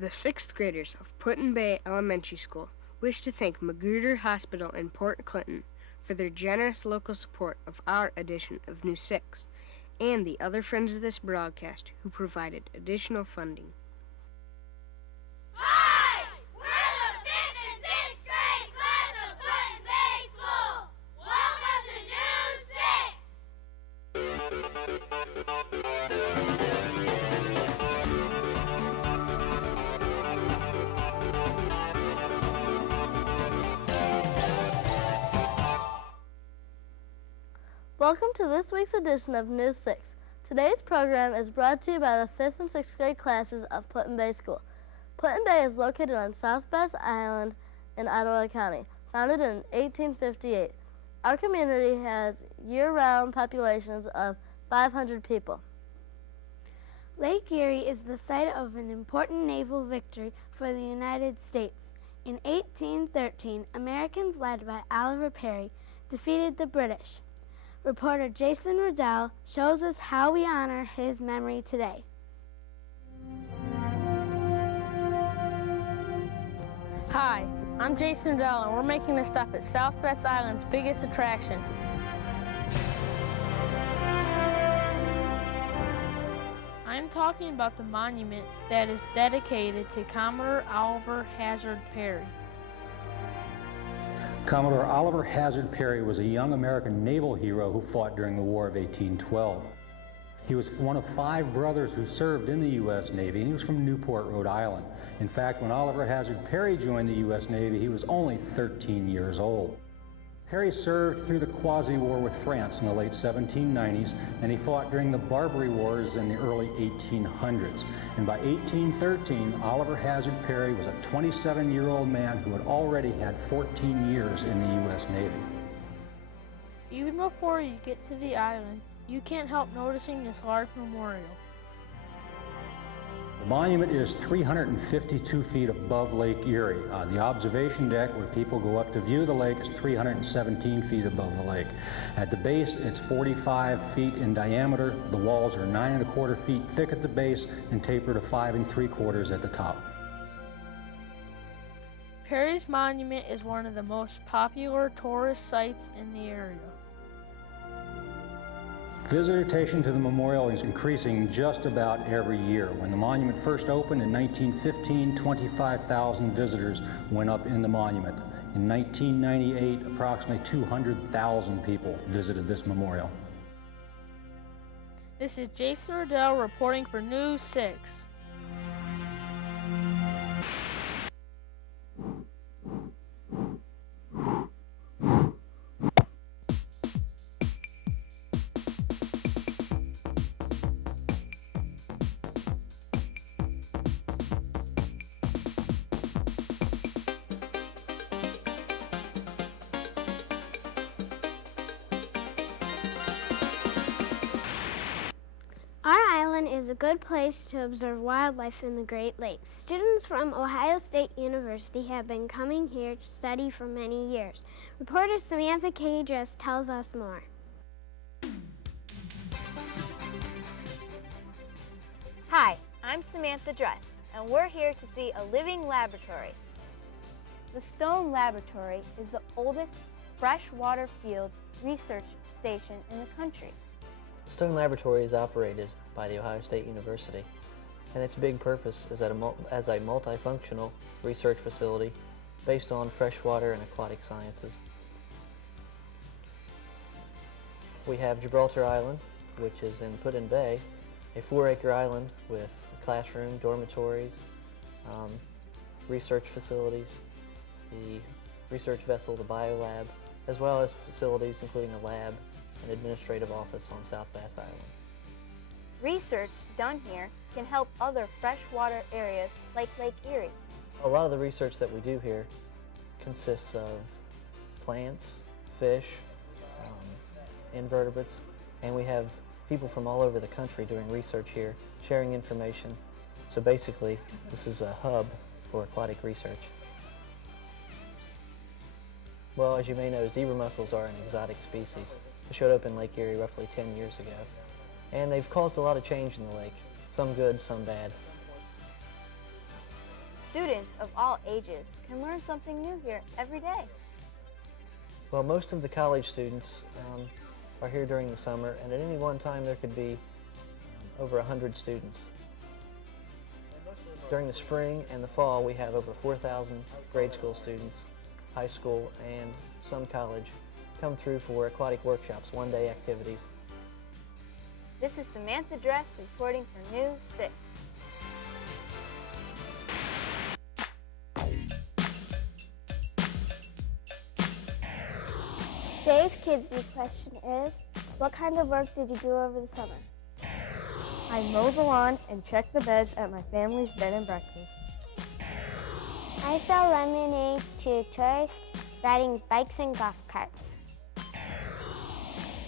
The sixth graders of Put-in-Bay Elementary School wish to thank Magruder Hospital in Port Clinton for their generous local support of our edition of News 6 and the other friends of this broadcast who provided additional funding. Hi! We're the 5th and 6th grade class of Put-in-Bay School! Welcome to News 6! Welcome to this week's edition of News 6. Today's program is brought to you by the 5th and 6th grade classes of Put-in-Bay School. Put-in-Bay is located on South Bass Island in Ottawa County, founded in 1858. Our community has year-round populations of 500 people. Lake Erie is the site of an important naval victory for the United States. In 1813, Americans led by Oliver Perry defeated the British. Reporter Jason Riddell shows us how we honor his memory today. Hi, I'm Jason Riddell, and we're making a stop at South Bass Island's biggest attraction. I'm talking about the monument that is dedicated to Commodore Oliver Hazard Perry. Commodore Oliver Hazard Perry was a young American naval hero who fought during the War of 1812. He was one of 5 brothers who served in the U.S. Navy, and he was from Newport, Rhode Island. In fact, when Oliver Hazard Perry joined the U.S. Navy, he was only 13 years old. Perry served through the Quasi-War with France in the late 1790s, and he fought during the Barbary Wars in the early 1800s. And by 1813, Oliver Hazard Perry was a 27-year-old man who had already had 14 years in the U.S. Navy. Even before you get to the island, you can't help noticing this large memorial. The monument is 352 feet above Lake Erie. The observation deck where people go up to view the lake is 317 feet above the lake. At the base, it's 45 feet in diameter. The walls are 9 1/4 feet thick at the base and taper to 5 3/4 at the top. Perry's monument is one of the most popular tourist sites in the area. Visitation to the memorial is increasing just about every year. When the monument first opened in 1915, 25,000 visitors went up in the monument. In 1998, approximately 200,000 people visited this memorial. This is Jason Riddell reporting for News 6. Our island is a good place to observe wildlife in the Great Lakes. Students from Ohio State University have been coming here to study for many years. Reporter Samantha Cadres tells us more. Hi, I'm Samantha Dress, and we're here to see a living laboratory. The Stone Laboratory is the oldest freshwater field research station in the country. Stone Laboratory is operated by the Ohio State University, and its big purpose is as a multifunctional research facility based on freshwater and aquatic sciences. We have Gibraltar Island, which is in Put-in-Bay, a 4-acre island with classroom, dormitories, research facilities, the research vessel, the biolab, as well as facilities including a lab and administrative office on South Bass Island. Research done here can help other freshwater areas like Lake Erie. A lot of the research that we do here consists of plants, fish, invertebrates, and we have people from all over the country doing research here, sharing information. So basically, this is a hub for aquatic research. Well, as you may know, zebra mussels are an exotic species. They showed up in Lake Erie roughly 10 years ago. And they've caused a lot of change in the lake, some good, some bad. Students of all ages can learn something new here every day. Well, most of the college students are here during the summer, and at any one time there could be over 100 students. During the spring and the fall, we have over 4,000 grade school students, high school, and some college come through for aquatic workshops, one-day activities. This is Samantha Dress reporting for News 6. Today's Kids Bee question is, what kind of work did you do over the summer? I mowed the lawn and checked the beds at my family's bed and breakfast. I sell lemonade to tourists riding bikes and golf carts.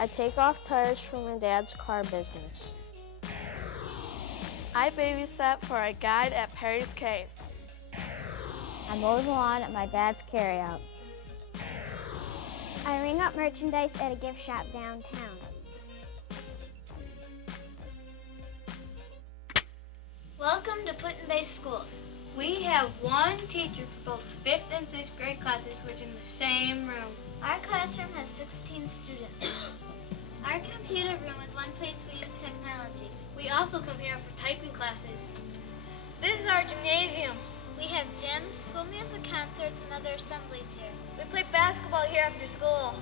I take off tires for my dad's car business. I babysat for a guide at Perry's Cave. I mow the lawn at my dad's carryout. I ring up merchandise at a gift shop downtown. Welcome to Put-in-Bay School. We have one teacher for both 5th and 6th grade classes, which are in the same room. Our classroom has 16 students. Our computer room is one place we use technology. We also come here for typing classes. This is our gymnasium. We have gyms, school music concerts, and other assemblies here. We play basketball here after school.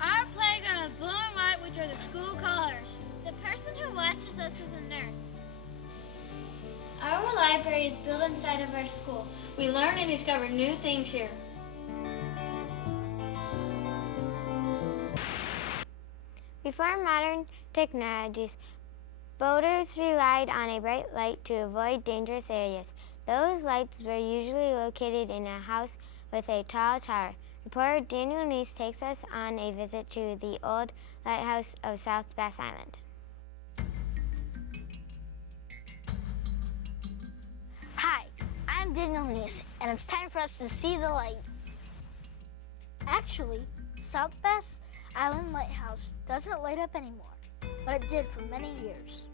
Our playground is blue and white, which are the school colors. The person who watches us is a nurse. Our library is built inside of our school. We learn and discover new things here. Before modern technologies, boaters relied on a bright light to avoid dangerous areas. Those lights were usually located in a house with a tall tower. Reporter Daniel Neese takes us on a visit to the old lighthouse of South Bass Island. Hi, I'm Daniel Neese, and it's time for us to see the light. Actually, South Bass Island Lighthouse doesn't light up anymore, but it did for many years.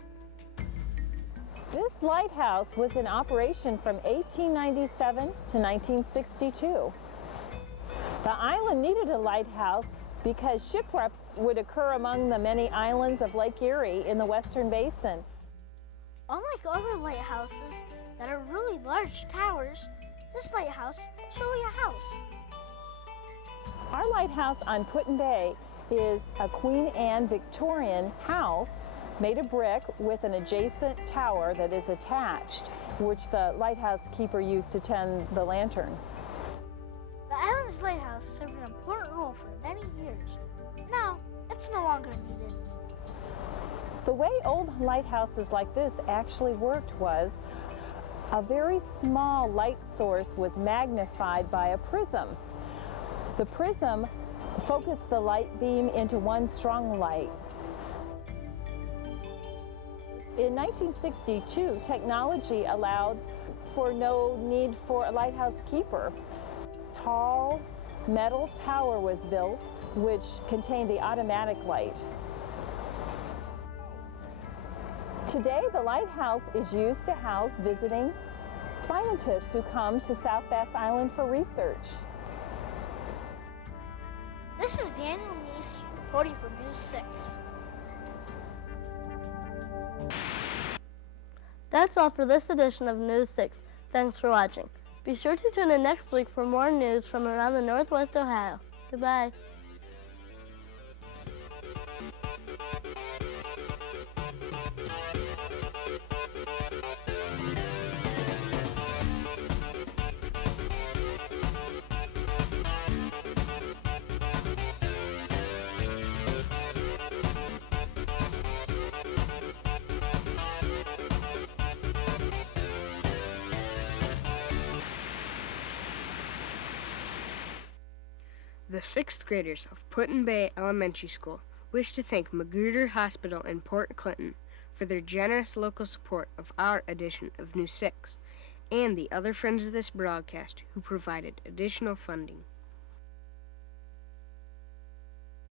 This lighthouse was in operation from 1897 to 1962. The island needed a lighthouse because shipwrecks would occur among the many islands of Lake Erie in the Western Basin. Unlike other lighthouses that are really large towers, this lighthouse is really a house. Our lighthouse on Put-in-Bay is a Queen Anne Victorian house made of brick with an adjacent tower that is attached, which the lighthouse keeper used to tend the lantern. The island's lighthouse served an important role for many years. Now, it's no longer needed. The way old lighthouses like this actually worked was a very small light source was magnified by a prism. The prism focused the light beam into one strong light. In 1962, technology allowed for no need for a lighthouse keeper. Tall metal tower was built, which contained the automatic light. Today, the lighthouse is used to house visiting scientists who come to South Bass Island for research. This is Daniel Neese reporting for News 6. That's all for this edition of News 6. Thanks for watching. Be sure to tune in next week for more news from around the Northwest Ohio. Goodbye. The 6th graders of Put-in-Bay Elementary School wish to thank Magruder Hospital in Port Clinton for their generous local support of our edition of News 6 and the other friends of this broadcast who provided additional funding.